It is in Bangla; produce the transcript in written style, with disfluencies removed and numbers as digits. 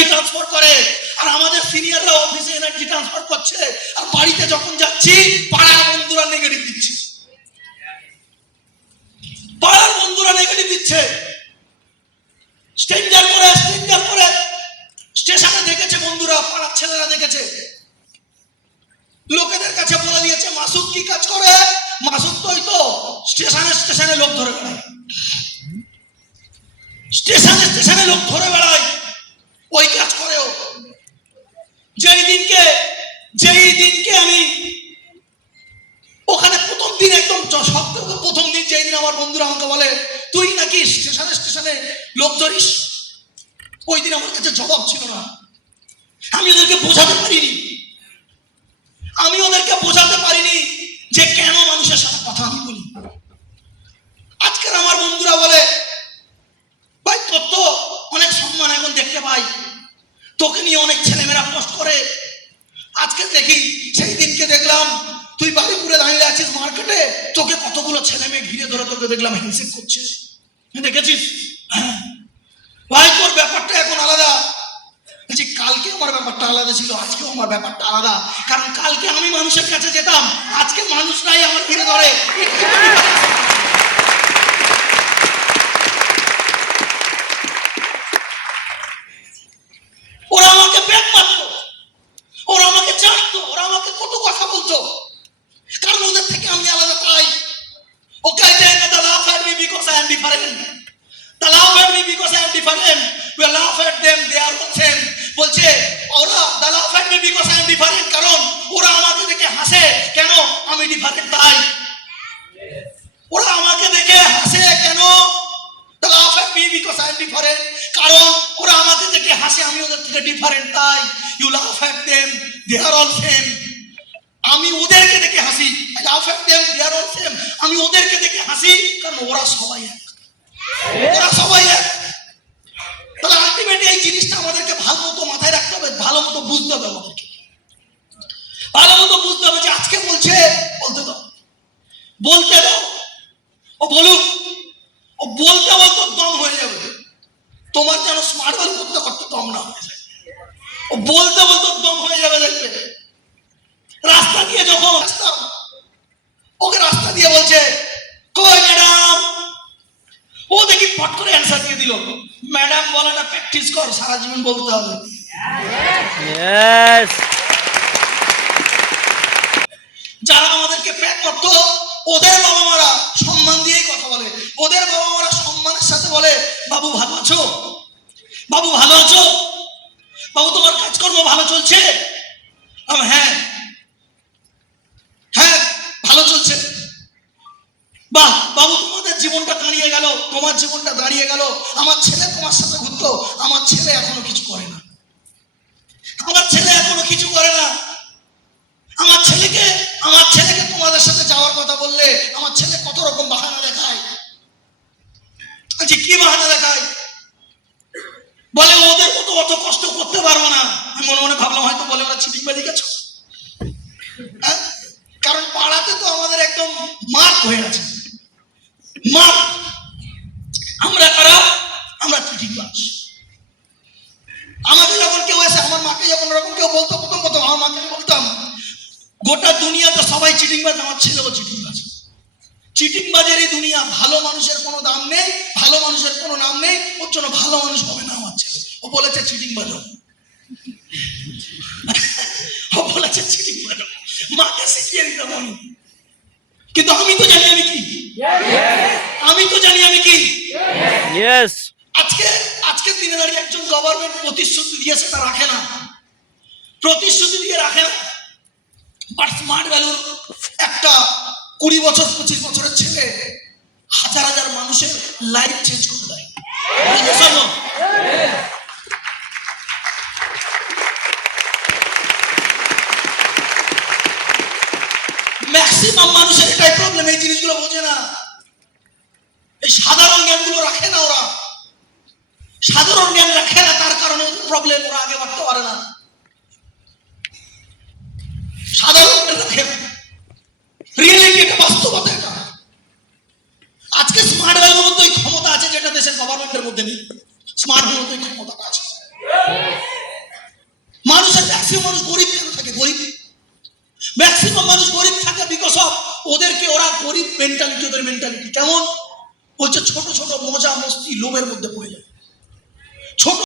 এনার্জি ট্রান্সফার করে, আর আমাদের সিনিয়ররা অফিসে এনার্জি ট্রান্সফার করছে, আর বাড়িতে যখন যাচ্ছি পাড়ার বন্ধুরা নেগেটিভ দিচ্ছে, পাড়ার বন্ধুরা নেগেটিভ দিচ্ছে। স্ট্রেঞ্জার করে স্টেশনে দেখেছে বন্ধুরা, পাড়ার ছেলেরা দেখেছে, লোকেদের কাছে বলে দিয়েছে মাসুদ কি কাজ করে, মাসুদ তো স্টেশনে লোক ধরে বেড়ায়, স্টেশনে লোক ধরে বেড়ায়, ওই কাজ করেও। যেই দিনকে আমি ওখানে প্রথম দিন, একদম সপ্তাহে প্রথম দিন, যেই দিন আমার বন্ধুরা আমাকে বলে তুই নাকি স্টেশনে লোক ধরিস, ওই দিন আমার কাছে জবাব ছিল না। আমি ওদেরকে বোঝাতে পারিনি যে কেন মানুষের সাথে কথা আমি বলি। আজকের আমার বন্ধুরা বলে ভাই তোর তো অনেক সম্মান এখন দেখতে পাই, তোকে নিয়ে অনেক ছেলেমেয়েরা পোস্ট করে। আজকে দেখি, সেই দিনকে দেখলাম তুই বাড়িপুরে দাঁড়িয়ে আছিস মার্কেটে, তোকে কতগুলো ছেলে মেয়ে ঘিরে ধরে তোকে দেখলাম হ্যান্ডশেক করছে, দেখেছিস? ভাই তোর ব্যাপারটা এখন আলাদা। কালকে আমার ব্যাপারটা আলাদা ছিল, আজকেও আমার ব্যাপারটা আলাদা, কারণ কালকে আমি মানুষের কাছে যেতাম, আজকে মানুষরাই আমার ঘিরে ধরে। ওরা আমাকে ব্যাগ মারতো, ওরা আমাকে চাটতো, ওরা আমাকে কত কথা বলতো, কারণ ওদের থেকে আমি আলাদা। তাই ও কাইতে না, they laugh at me because I am different. They laugh at me because I am different. We laugh at them, they are the same. বলছে ওরা they laugh at me because I am different, কারণ ওরা আমাকে দেখে হাসে, কেন? আমি ডিফারেন্ট তাই। ওরা আমাকে দেখে হাসে কেন? they laugh at me because I am different, কারণ ওরা আমাকে দেখে হাসে, আমি ওদের থেকে ডিফারেন্ট তাই। You laugh at them, they are all same. আমি ওদেরকে দেখে হাসি, I laugh at them, they are all same. আমি ওদেরকে দেখে হাসি কারণ ওরা সবাই এক, ওরা সবাই এক। তাহলে আলটিমেটলি এই জিনিসটা আমাদেরকে ভালো মতো মাথায় রাখতে হবে, ভালো মতো বুঝতে হবে, আমাদেরকে ভালো মতো বুঝতে হবে যে আজকে বলছে বলতে দাও, ও বলুক, ও বলতে বলতে দম হয়ে যাবে। তোমার যেন স্মার্ট ওয়ার্ক করতে করতে দম না হয়ে যায়, ও বলতে বলতে দম হয়ে যাবে। দেখবে রাস্তা দিয়ে যখন আসতাম, ওকে রাস্তা দিয়ে বলছে কই ম্যাডাম, ও দেখি পট করে অ্যান্সার দিয়ে দিল, ম্যাডাম বলাটা প্র্যাকটিস কর, সারা জীবন বলতে হবে। যারা আমাদেরকে প্যাক করতো, ওদের বাবা মারা সম্মান দিয়েই কথা বলে, ওদের বাবা মারা সম্মানের সাথে বলে বাবু ভালো আছো, বাবু ভালো আছো, বাবু তোমার কাজকর্ম ভালো চলছে? হ্যাঁ হ্যাঁ ভালো চলছে। বাহ বাবু, তোমাদের জীবনটা দাঁড়িয়ে গেল, তোমার জীবনটা দাঁড়িয়ে গেল। আমার ছেলে তোমার সাথে ঘুরতো, আমার ছেলে এখনো কিছু করে না, আমার ছেলে এখনো কিছু করে না। আমার ছেলেকে তোমাদের সাথে যাওয়ার কথা বললে আমার ছেলে কত রকম বাহানা দেখায়। আচ্ছা কি বাহানা দেখায়? বলে ওদের মতো অত কষ্ট করতে পারবো না। আমি মনে মনে ভাবলাম হয়তো বলে ওরা চিটিংবাজি গেছো, কারণ পাড়াতে তো আমাদের একদম মার্ক হয়ে আছে, মার্ক। আমরা কারা? আমরা চিটিংবাজ। আমাকে যখন কেউ এসে, আমার মাকে যখন ওরকম কেউ বলতো, প্রথম আমার মাকে বলতাম গোটা দুনিয়াতে সবাই চিটিংবাজ, আমার ছেলেও চিটিংবাজ। চিটিংবাজেরই দুনিয়া, ভালো মানুষের কোনো দাম নেই, ভালো মানুষের কোনো নাম নেই, ওর জন্য ভালো মানুষ হবে না আমার ছেলে। ও বলেছে চিটিংবাজ, ও বলেছে চিটিংবাজ, মাকে শিখিয়ে দিতাম আমি। কিন্তু আমি তো জানি আমি কি, আমি তো জানি আমি কি। আজকে দিনে দাঁড়িয়ে একজন গভর্নমেন্ট প্রতিশ্রুতি দিয়ে সেটা রাখে না, প্রতিশ্রুতি দিয়ে রাখে না, বাট স্মার্ট ভ্যালুর একটা 20 বছর 25 বছরের ছেলে হাজার হাজার মানুষের লাইফ চেঞ্জ করে দেয়। ম্যাক্সিমাম মানুষের এটাই প্রবলেম, এই জিনিসগুলো বোঝে না, এই সাধারণ জ্ঞানগুলো রাখে না। ওরা সাধারণ জ্ঞান রাখে না, তার কারণে প্রবলেম, ওরা আগে বাড়তে পারে না। সাধারণ জ্ঞান রাখে না, রিয়েলিটি, এটা বাস্তবতা। এটা আজকে স্মার্ট ভ্যালুর মধ্যে ক্ষমতা আছে যেটা দেশের গভর্নমেন্টের মধ্যে নেই। স্মার্ট ভ্যালুর মধ্যে ক্ষমতাটা আছে। ম্যাক্সিমাম মানুষ গরিব কেন থাকে? গরিব ম্যাক্সিমাম মানুষ গরিব থাকে বিকজ অফ ওদেরকে ওরা গরিব মেন্টালিটি, ওদের মেন্টালিটি কেমন বলছে, ছোট ছোট মজা মস্তি লোভের মধ্যে পড়ে যায়। ছোট